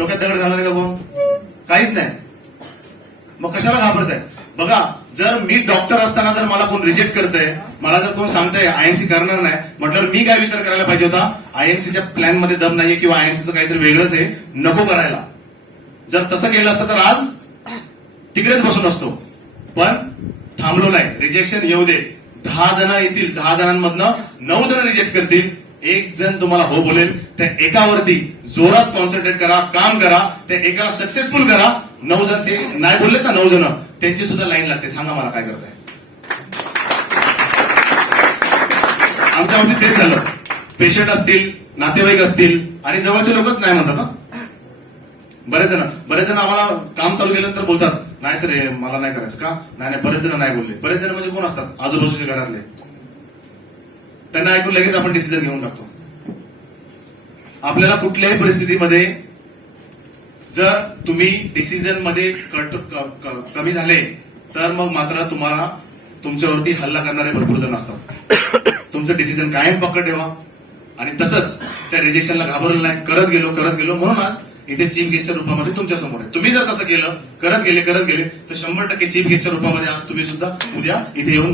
डोक्यात दगड घालणार का कोण? काहीच नाही. मग कशाला घाबरताय? बघा, जर मी डॉक्टर असताना जर मला कोण रिजेक्ट करतंय, मला जर कोण सांगतंय आयएमसी करणार नाही, म्हटल्यावर मी काय विचार करायला पाहिजे होता? आयएमसीच्या प्लॅन मध्ये दम नाहीये किंवा आयएमसीचं काहीतरी वेगळंच आहे, नको करायला. जर तसं केलं असतं तर आज तिकडेच बसून असतो. पण थांबलो नाही. रिजेक्शन येऊ दे. 10 जण येतील, 10 जणांमधनं 9 जण रिजेक्ट करतील, 1 जण तुम्हाला हो बोलेल. त्या एकावरती जोरात कॉन्सन्ट्रेट करा, काम करा, त्या एकाला सक्सेसफुल करा. 9 जण ते नाही बोललेत ना, 9 जण त्यांची सुद्धा लाईन लागते. सांगा मला काय करताय? आमच्या बाबतीत तेच झालं. पेशंट असतील, नातेवाईक असतील आणि जवळचे लोकच नाही म्हणतात. ना बरेच जण आम्हाला काम चालू केल्यानंतर बोलतात, नाही सर हे मला नाही करायचं. का नाही? बरेच जण नाही बोलले. बरेच जण म्हणजे कोण असतात? आजूबाजूच्या घरातले. त्यांना ऐकून लगेच आपण डिसिजन घेऊन टाकतो. आपल्याला कुठल्याही परिस्थितीमध्ये जर तुम्ही डिसिजन मध्ये कमी झाले तर मग मात्र तुम्हाला तुमच्यावरती हल्ला करणारे भरपूर जण असतात. तुमचं डिसिजन कायम पकड ठेवा आणि तसंच त्या रिजेक्शनला घाबरलं नाही, करत गेलो. म्हणून आज इथे चीफ गेस्टच्या रूपामध्ये तुमच्या समोर आहे. तुम्ही जर तसं केलं, करत गेले तर 100% चीफ गेस्टच्या रूपामध्ये आज तुम्ही सुद्धा उद्या इथे येऊन